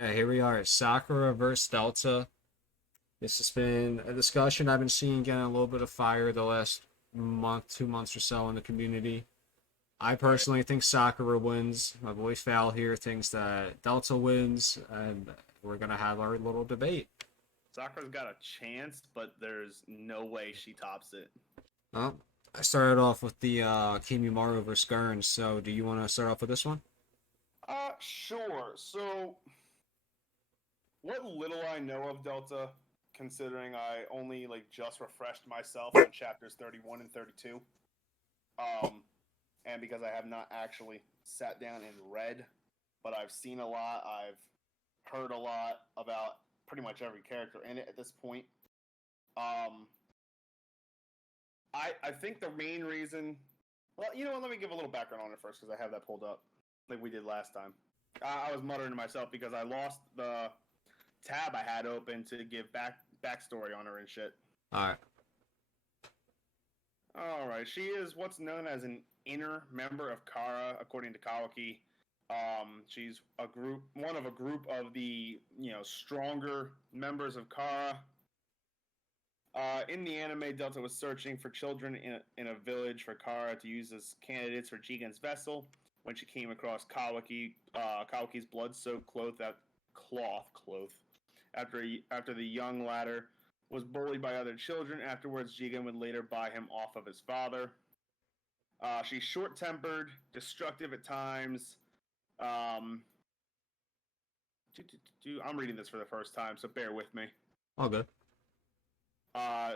Here we are, Sakura versus Delta. This has been a discussion I've been seeing getting a little bit of fire the last month, 2 months or so in the community. I Right. personally think Sakura wins. My boy Foul here thinks that Delta wins, and we're gonna have our little debate. Sakura's got a chance, but there's no way she tops it. Well, I started off with the Kimimaru versus Gurn, so do you want to start off with this one? Sure. So, what little I know of Delta, considering I only just refreshed myself on chapters 31 and 32, um, and because I have not actually sat down and read, but I've seen a lot, I've heard a lot about pretty much every character in it at this point. Um, I think the main reason. Well, you know what? Let me give a little background on it first because I have that pulled up, like we did last time. I was muttering to myself because I lost the tab I had open to give backstory on her and shit. All right. All right, she is what's known as an inner member of Kara, according to Kawaki. She's one of a group of the stronger members of Kara. In the anime, Delta was searching for children in a village for Kara to use as candidates for Jigen's vessel when she came across Kawaki's blood-soaked cloth after the young latter was bullied by other children. Afterwards, Jigen would later buy him off of his father. She's short-tempered, destructive at times. Um, I'm reading this for the first time, so bear with me. All good.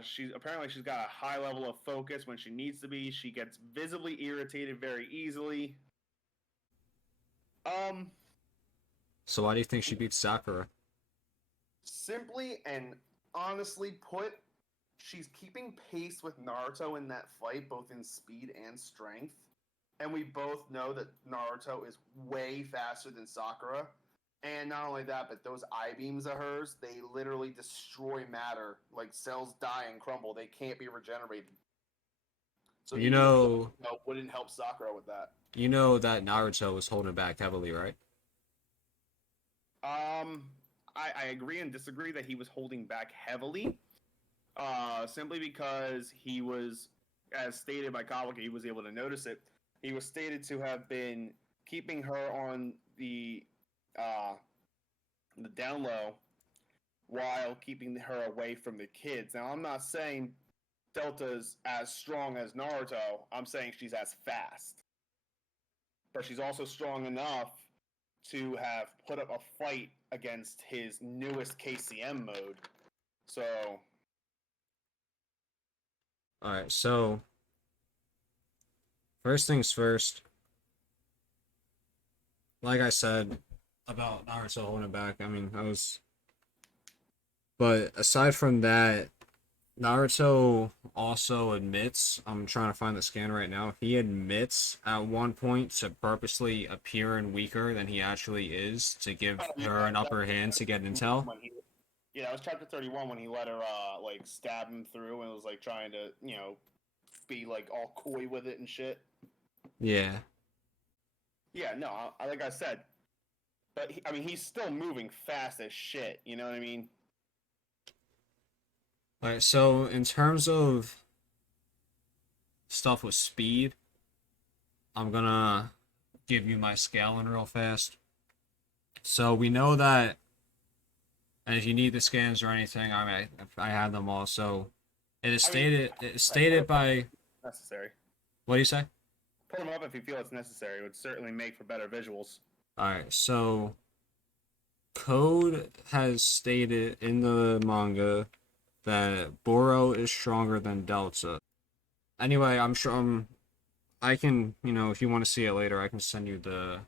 She's got a high level of focus when she needs to be. She gets visibly irritated very easily. Um, So why do you think she beats Sakura? Simply and honestly put, she's keeping pace with Naruto in that fight, both in speed and strength. And we both know that Naruto is way faster than Sakura. And not only that, but those eye beams of hers, they literally destroy matter. Like cells die and crumble. They can't be regenerated. So You even know, wouldn't help Sakura with that. you know that Naruto was holding back heavily, right? Um, I agree and disagree that he was holding back heavily. Simply because he was, as stated by Kawaki, he was able to notice it. He was stated to have been keeping her on uh, the down low while keeping her away from the kids. Now, I'm not saying Delta's as strong as Naruto. I'm saying she's as fast, but she's also strong enough to have put up a fight against his newest KCM mode. So, All right. So first things first. Like I said about Naruto holding back, I mean, I was. But aside from that, Naruto also admits, I'm trying to find the scan right now, he admits at one point to purposely appearing weaker than he actually is to oh give yeah, her an that upper was hand to get intel. when he yeah, that was chapter 31 when he let her stab him through and was like trying to, be like all coy with it and shit. Yeah. Yeah, no, like I said, but I mean he's still moving fast as shit, you know what I mean? Alright, so in terms of stuff with speed, I'm gonna give you my scaling real fast. So we know that, and if you need the scans or anything, I have them all. So I mean, it is like, put stated him up by, if necessary. what do you say? Put him up if you feel it's necessary. It would certainly make for better visuals. Alright, so Code has stated in the manga that Boro is stronger than Delta. Anyway, I'm sure I can, if you want to see it later, I can send you the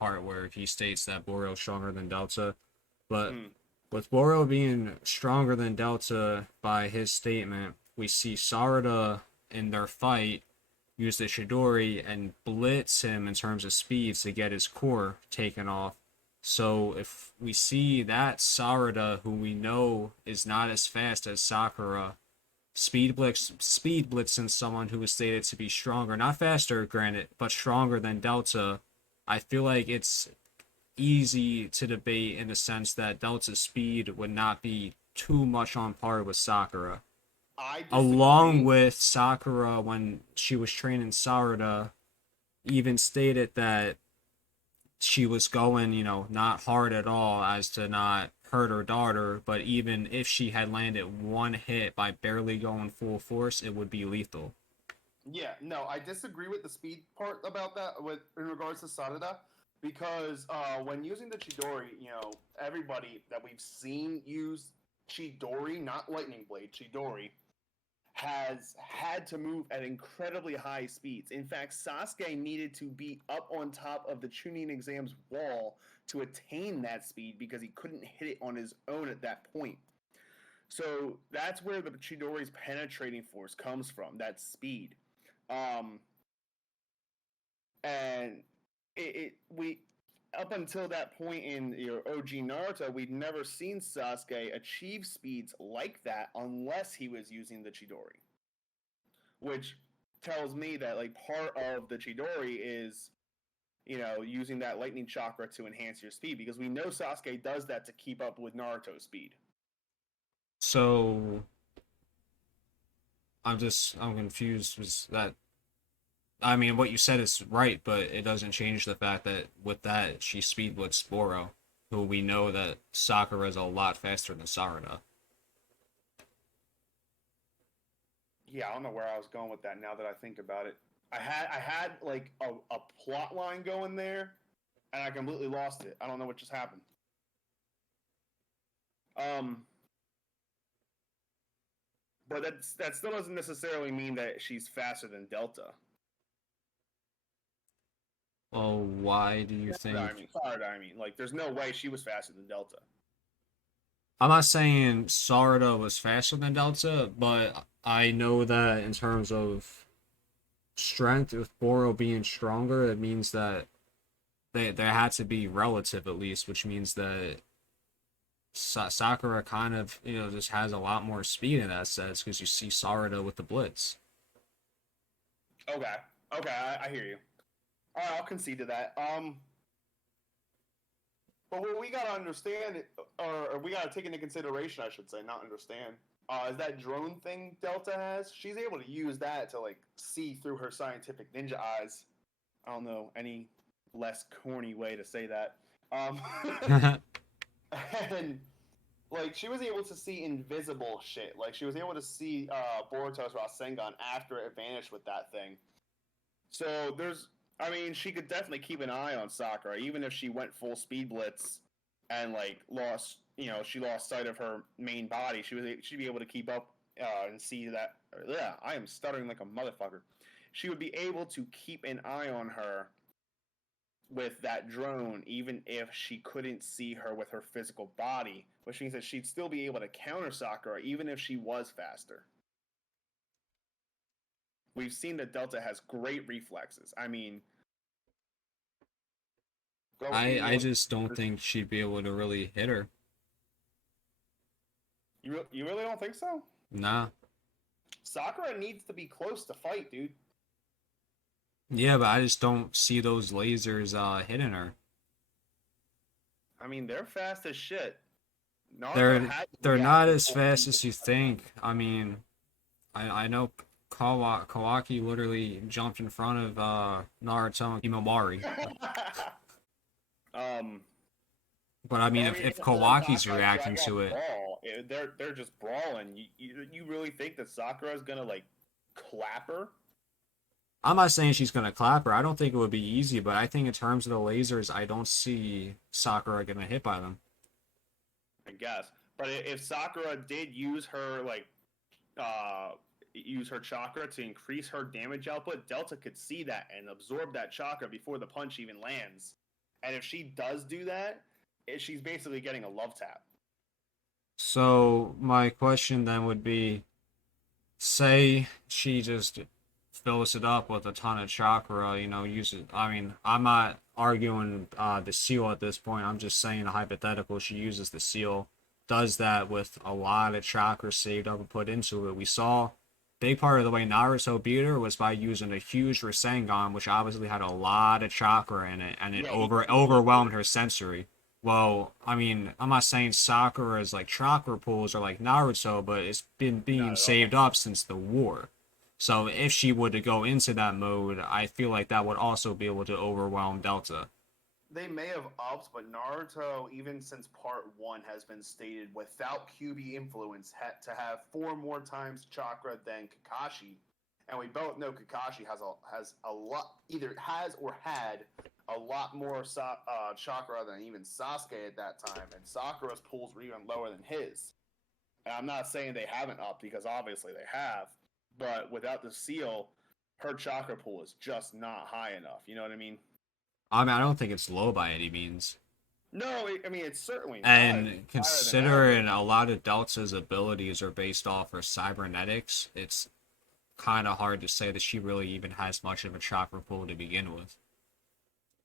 part where he states that Boro is stronger than Delta. But Hmm. with Boro being stronger than Delta by his statement, we see Sarada in their fight use the Chidori and blitz him in terms of speeds to get his core taken off. So if we see that Sarada, who we know is not as fast as Sakura, speed blitzing someone who is stated to be stronger, not faster, granted, but stronger than Delta, I feel like it's easy to debate in the sense that Delta's speed would not be too much on par with Sakura. I Along disagree. with Sakura, when she was training Sarada, even stated that she was going, not hard at all as to not hurt her daughter, but even if she had landed one hit by barely going full force, it would be lethal. Yeah, no, I disagree with the speed part about that with in regards to Sarada, because when using the Chidori, everybody that we've seen use Chidori, not Lightning Blade, Chidori, has had to move at incredibly high speeds. In fact, Sasuke needed to be up on top of the Chunin exam's wall to attain that speed because he couldn't hit it on his own at that point. So that's where the Chidori's penetrating force comes from, that speed. Um, and we up until that point in your OG Naruto, we'd never seen Sasuke achieve speeds like that unless he was using the Chidori, which tells me that like part of the Chidori is using that lightning chakra to enhance your speed because we know Sasuke does that to keep up with Naruto's speed. So I'm confused. Was that I mean, what you said is right, but it doesn't change the fact that with that, she speed blitzed Sporo, who we know that Sakura is a lot faster than Sarada. Yeah, I don't know where I was going with that now that I think about it. I had like a plot line going there and I completely lost it. I don't know what just happened. Um but that still doesn't necessarily mean that she's faster than Delta. Well, why do you think? Sorry, I mean, like, there's no way she was faster than Delta. I'm not saying Sarada was faster than Delta, but I know that in terms of strength, with Boro being stronger, it means that there had to be relative at least, which means that Sakura kind of just has a lot more speed in that sense because you see Sarada with the blitz. Okay, okay, I hear you. All right, I'll concede to that. But what we gotta understand, or we gotta take into consideration, I should say, not understand, is that drone thing Delta has. She's able to use that to like see through her scientific ninja eyes. I don't know any less corny way to say that. Um, and like she was able to see invisible shit. Like she was able to see Boruto's Rasengan after it vanished with that thing. So I mean, she could definitely keep an eye on Sakura, even if she went full speed blitz and like lost, she lost sight of her main body. She'd be able to keep up and see that. Yeah, I am stuttering like a motherfucker. She would be able to keep an eye on her with that drone, even if she couldn't see her with her physical body, which means that she'd still be able to counter Sakura, even if she was faster. We've seen that Delta has great reflexes. I mean, I just don't think she'd be able to really hit her. You really don't think so? Nah. Sakura needs to be close to fight, dude. Yeah, but I just don't see those lasers hitting her. I mean, they're fast as shit. Naruto They're had to they're react not with as full fast speed. as you think. I mean, I know Kawaki literally jumped in front of Naruto and Himawari. um, But I mean, I if, mean, if in a Kawaki's knockout reacting drag out to it, brawl, they're just brawling. You really think that Sakura is gonna like clap her? I'm not saying she's gonna clap her. I don't think it would be easy, but I think in terms of the lasers, I don't see Sakura getting hit by them. I guess. But if Sakura did uh, use her chakra to increase her damage output, Delta could see that and absorb that chakra before the punch even lands. And if she does do that, she's basically getting a love tap. So my question then would be, say she just fills it up with a ton of chakra, uses. I mean, I'm not arguing the seal at this point. I'm just saying a hypothetical. She uses the seal, does that with a lot of chakra saved up and put into it. We saw big part of the way Naruto beat her was by using a huge Rasengan, which obviously had a lot of chakra in it, and it Yeah, overwhelmed her sensory. Well, I mean, I'm not saying Sakura's like chakra pools are like Naruto, but it's been being not at all. saved up since the war. So if she were to go into that mode, I feel like that would also be able to overwhelm Delta. They may have upped, but Naruto, even since part one, has been stated without QB influence had to have 4 more times chakra than Kakashi, and we both know Kakashi has a lot, either has or had a lot more chakra than even Sasuke at that time, and Sakura's pulls were even lower than his. And I'm not saying they haven't upped because obviously they have, but without the seal, her chakra pool is just not high enough. You know what I mean? I mean, I don't think it's low by any means. No, I mean it's certainly not. It's And higher than average. considering a lot of Delta's abilities are based off her cybernetics, it's kind of hard to say that she really even has much of a chakra pool to begin with.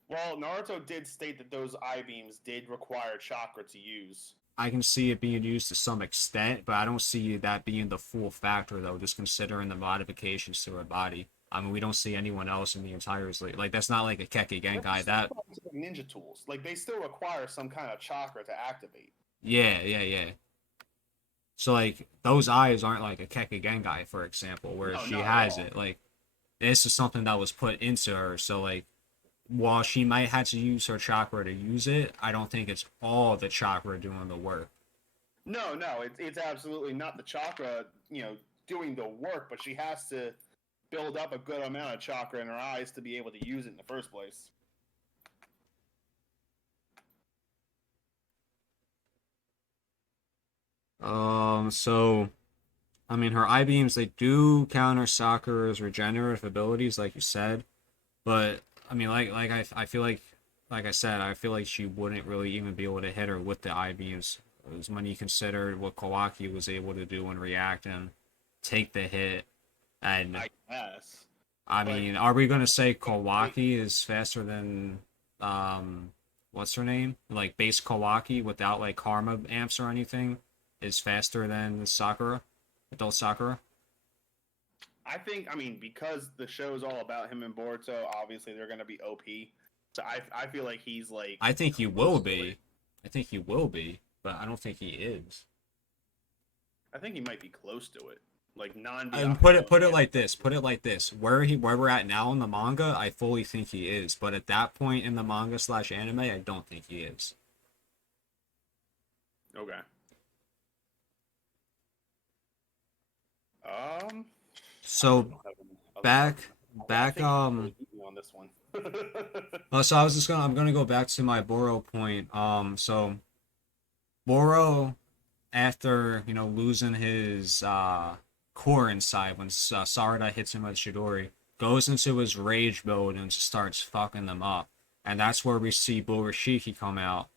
Well, Naruto did state that those eye beams did require chakra to use. I can see it being used to some extent, but I don't see that being the full factor though, just considering the modifications to her body. I mean, we don't see anyone else in the entire league. Like, that's not like a Kekkei But Genkai. still That, like ninja tools. Like they still require some kind of chakra to activate. yeah, yeah, yeah. So, like, those eyes aren't like a Kekkei Genkai, for example, where No, she not at has all. it. Like, this is something that was put into her. So, like, while she might have to use her chakra to use it, I don't think it's all the chakra doing the work. No, no, it's absolutely not the chakra, doing the work, but she has to build up a good amount of chakra in her eyes to be able to use it in the first place. So I mean, her eye beams they do counter Sakura's regenerative abilities, like you said, but I mean, I feel like I said, I feel like she wouldn't really even be able to hit her with the eye beams. As when you consider what Kawaki was able to do and react and take the hit, and I guess, I but mean, are we gonna say it, Kawaki is faster than um, what's her name? Like base Kawaki without like karma amps or anything is faster than Sakura, adult Sakura? I mean, because the show is all about him and Boruto, obviously they're going to be OP. So I feel like he's like I think he will close to it. be. I think he will be, but I don't think he is. I think he might be close to it, like And non-Byakuya. put it like this. Put it like this. Where we're at now in the manga, I fully think he is. But at that point in the manga slash anime, I don't think he is. Okay. Um, I really So don't have any other back argument. I back think you really beat me on this one. so I was just gonna I'm gonna go back to my Boro point. So Boro, after losing his core inside when Sarada hits him with Chidori, goes into his rage mode and just starts fucking them up, and that's where we see Burashiki come out,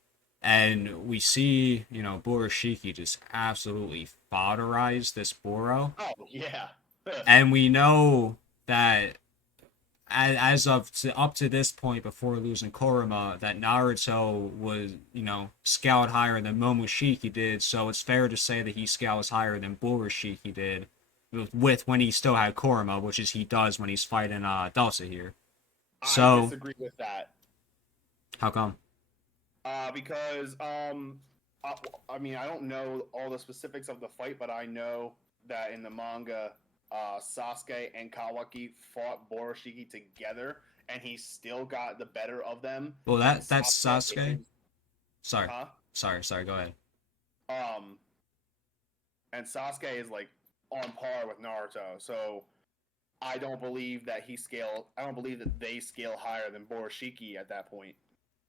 and we see Burashiki just absolutely fodderize this Boro, Oh yeah. and we know that as of up to this point before losing Koruma, that Naruto was, scaled higher than Momoshiki did, so it's fair to say that he scales higher than Burashiki did with when he still had Koruma, which is he does when he's fighting Delta here. I So, disagree with that. how come? Because I mean I don't know all the specifics of the fight, but I know that in the manga, Sasuke and Kawaki fought Boroshiki together, and he still got the better of them. Well, And that's Sasuke Sasuke. is, Sorry. huh? Sorry, go ahead. Um, and Sasuke is like on par with Naruto, so I don't believe that he scale. I don't believe that they scale higher than Boroshiki at that point.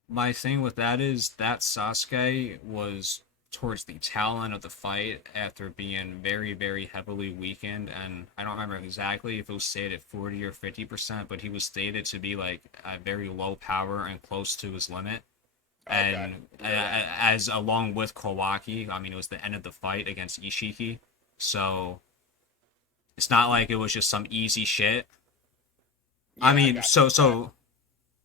My thing with that is that Sasuke was towards the tail end of the fight after being very, very heavily weakened, and I don't remember exactly if it was stated 40 or 50%, but he was stated to be like at very low power and close to his limit. Okay. And Yeah. as along with Kawaki, I mean, it was the end of the fight against Ishiki, so it's not like it was just some easy shit. I Yeah, I mean, got so you. so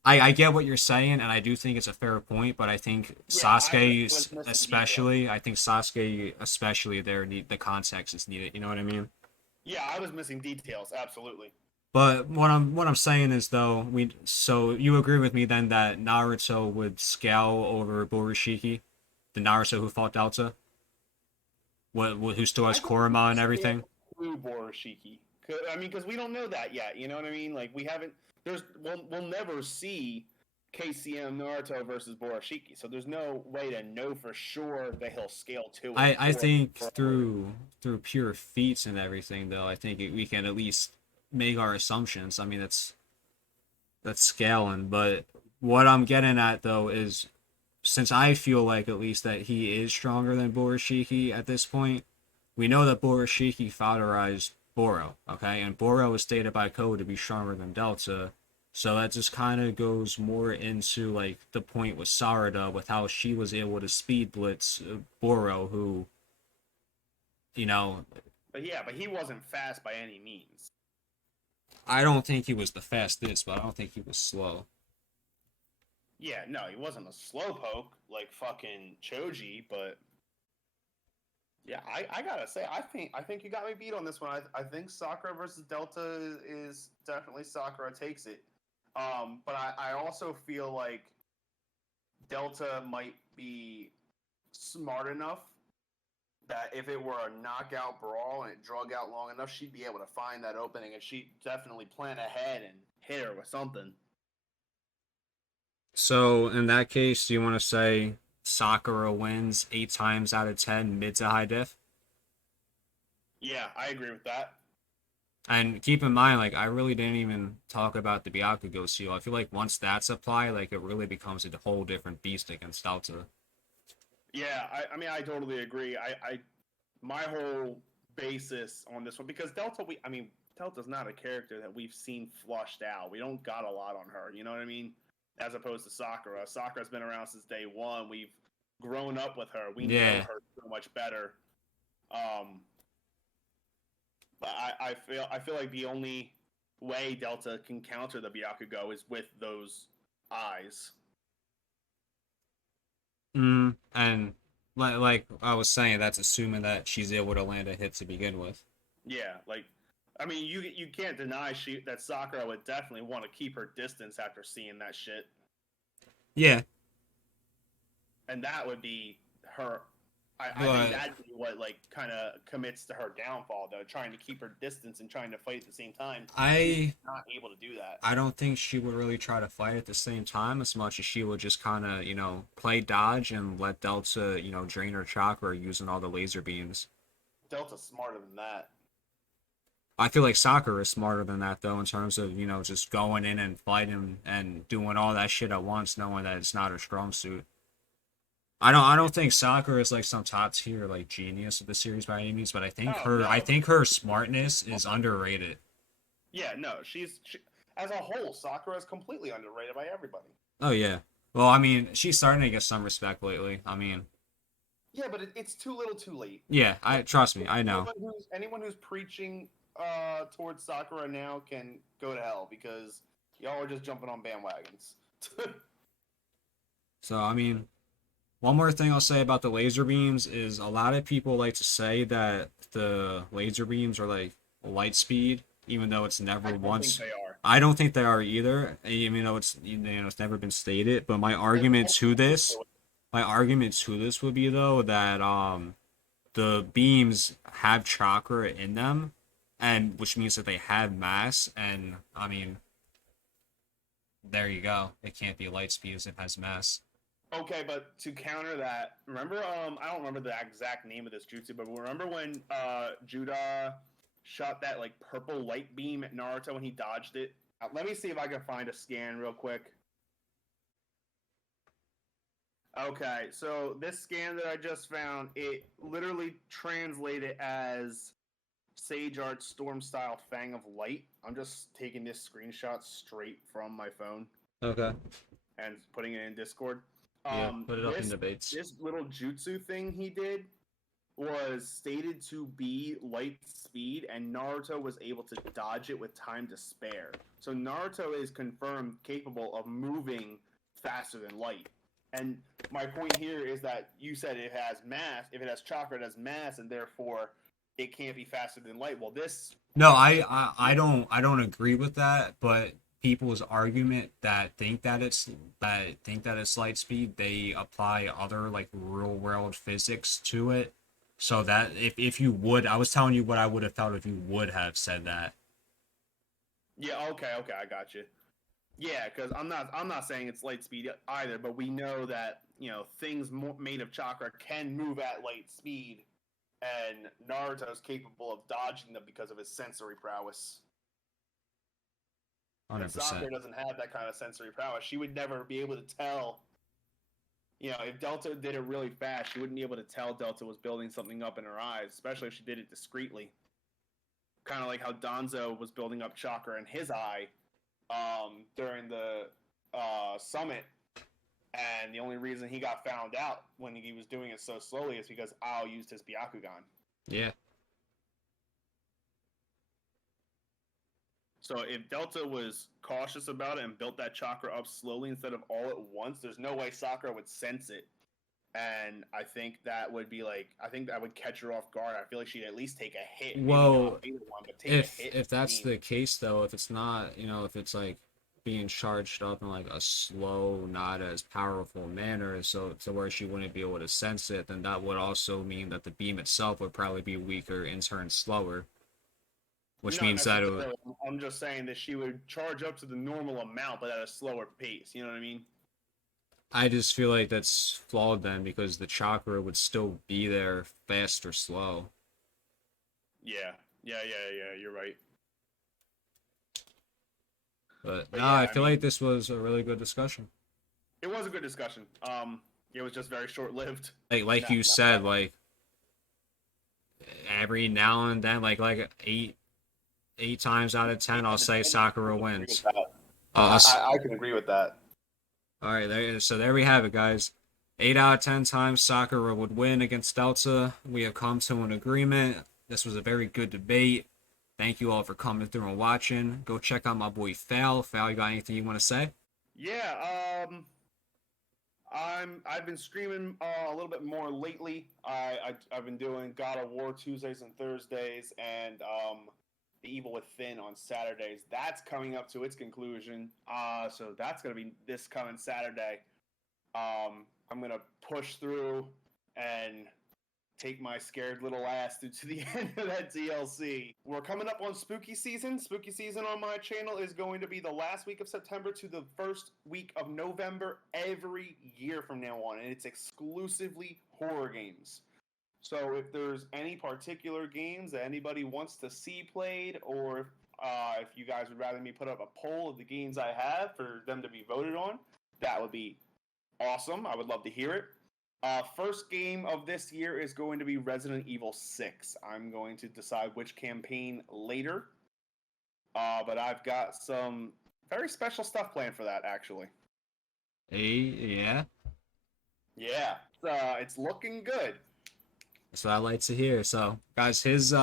I get what you're saying, and I do think it's a fair point, but I think Yeah, I was Sasuke, missing details. especially, I think Sasuke, especially there, need the context is needed. You know what I mean? Yeah, I was missing details. Absolutely. But what I'm saying is though, so you agree with me then that Naruto would scale over Borishiki, the Naruto who fought Delta, who still has I think he Kurama would and scale everything. through Borishiki. I mean, because we don't know that yet. You know what I mean? Like we haven't. We'll never see KCM Naruto versus Borishiki, so there's no way to know for sure that he'll scale to it I think for through pure feats and everything though, I think we can at least make our assumptions. I mean that's scaling, but what I'm getting at though is since I feel like at least that he is stronger than Borishiki at this point, we know that Borishiki fouderized Boro, okay? And Boro is stated by code to be stronger than Delta. So that just kind of goes more into like the point with Sarada with how she was able to speed blitz Boro, who, you know, But yeah, but he wasn't fast by any means. I don't think he was the fastest, but I don't think he was slow. Yeah, no, he wasn't a slowpoke like fucking Choji, but yeah, I gotta say, I think you got me beat on this one. I think Sakura versus Delta is definitely Sakura takes it. But I also feel like Delta might be smart enough that if it were a knockout brawl and it drug out long enough, she'd be able to find that opening and she'd definitely plan ahead and hit her with something. So in that case, do you want to say Sakura wins 8 times out of 10 mid to high diff? Yeah, I agree with that. And keep in mind, like I really didn't even talk about the Byakugo seal. I feel like once that's applied, like it really becomes a whole different beast against Delta. Yeah, I mean, I totally agree. My whole basis on this one because Delta, I mean, Delta's not a character that we've seen flushed out. We don't got a lot on her. You know what I mean? As opposed to Sakura. Sakura's been around since day one. We've grown up with her. We know Yeah. her so much better. But I feel like the only way Delta can counter the Byakugo is with those eyes. And like I was saying, that's assuming that she's able to land a hit to begin with. Yeah, like I mean, you can't deny that Sakura would definitely want to keep her distance after seeing that shit, Yeah, and that would be her. I think but that'd be what like kind of commits to her downfall, though, trying to keep her distance and trying to fight at the same time. She's I not able to do that. I don't think she would really try to fight at the same time as much as she would just kind of, play dodge and let Delta, drain her chakra using all the laser beams. Delta's smarter than that. I feel like Sakura is smarter than that though in terms of, just going in and fighting and doing all that shit at once knowing that it's not her strong suit. I don't think Sakura is like some top tier like genius of the series by any means, but Oh I no, think her smartness is underrated. yeah, no, as a whole, Sakura is completely underrated by everybody. Oh yeah. Well, I mean, she's starting to get some respect lately. I mean, Yeah, but it's too little, too late. yeah, I Like trust me, I know. anyone who's preaching towards Sakura now can go to hell because y'all are just jumping on bandwagons. So, I mean, one more thing I'll say about the laser beams is a lot of people like to say that the laser beams are like light speed, even though it's I never don't think once. they are. I don't think they are either, even though it's never been stated. But They're my argument to this would be though that the beams have chakra in them, and which means that they have mass, and I mean there you go. It can't be light speed as it has mass. Okay, but to counter that, remember I don't remember the exact name of this jutsu, but remember when Judah shot that like purple light beam at Naruto when he dodged it? Let me see if I can find a scan real quick. Okay, so this scan that I just found, it literally translated as Sage Art Storm Style Fang of Light. I'm just taking this screenshot straight from my phone Okay. and putting it in Discord. Yeah, put it up in debates. This little jutsu thing he did was stated to be light speed, and Naruto was able to dodge it with time to spare. So Naruto is confirmed capable of moving faster than light. And my point here is that you said it has mass. If it has chakra, it has mass, and therefore it can't be faster than light. Well, this No, I don't agree with that, but people's argument that think that it's light speed, they apply other like real world physics to it. So that if you would, I was telling you what I would have felt if you would have said that. yeah, okay, I got you. Yeah, because I'm not saying it's light speed either, but we know that things made of chakra can move at light speed, and Naruto's capable of dodging them because of his sensory prowess. And 100%. Sakura doesn't have that kind of sensory prowess. She would never be able to tell. If Delta did it really fast, she wouldn't be able to tell Delta was building something up in her eyes, especially if she did it discreetly. Kind of like how Danzo was building up chakra in his eye during the summit, and the only reason he got found out when he was doing it so slowly is because Ao used his Byakugan. Yeah. So if Delta was cautious about it and built that chakra up slowly instead of all at once, there's no way Sakura would sense it. And I think that would be I think that would catch her off guard. I feel like she'd at least take a hit. Well, Maybe not one, but take a hit. if that's the case though, if it's not, if it's like being charged up in like a slow, not as powerful manner, so to where she wouldn't be able to sense it, then that would also mean that the beam itself would probably be weaker and turn slower, which Not means that it would, necessarily. I'm just saying that she would charge up to the normal amount, but at a slower pace. You know what I mean? I just feel like that's flawed then because the chakra would still be there, fast or slow. Yeah. You're right. But But no, yeah, I feel like this was a really good discussion. it was a good discussion. It was just very short lived. Like you said, like every now and then, like eight times out of 10, I'll say Sakura wins. I can agree with that. All right, there we have it, guys. 8 out of 10 times Sakura would win against Delta. We have come to an agreement. This was a very good debate. Thank you all for coming through and watching. Go check out my boy Fail. Fail, you got anything you want to say? Yeah. I've been streaming a little bit more lately. I've been doing God of War Tuesdays and Thursdays, and The Evil Within on Saturdays. That's coming up to its conclusion. So that's gonna be this coming Saturday. I'm gonna push through and take my scared little ass to the end of that DLC. We're coming up on spooky season. Spooky season on my channel is going to be the last week of September to the first week of November every year from now on, and it's exclusively horror games. So if there's any particular games that anybody wants to see played, or if you guys would rather me put up a poll of the games I have for them to be voted on, that would be awesome. I would love to hear it. First game of this year is going to be Resident Evil 6. I'm going to decide which campaign later. But I've got some very special stuff planned for that, actually. Yeah. Yeah, it's looking good. That's what I like to hear. So, guys, his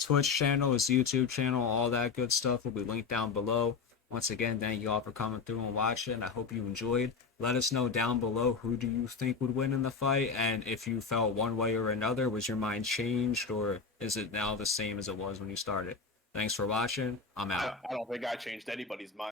Twitch channel, his YouTube channel, all that good stuff will be linked down below. Once again, thank you all for coming through and watching. I hope you enjoyed. Let us know down below who do you think would win in the fight, and if you felt one way or another, was your mind changed, or is it now the same as it was when you started? Thanks for watching. I'm out. I don't think I changed anybody's mind.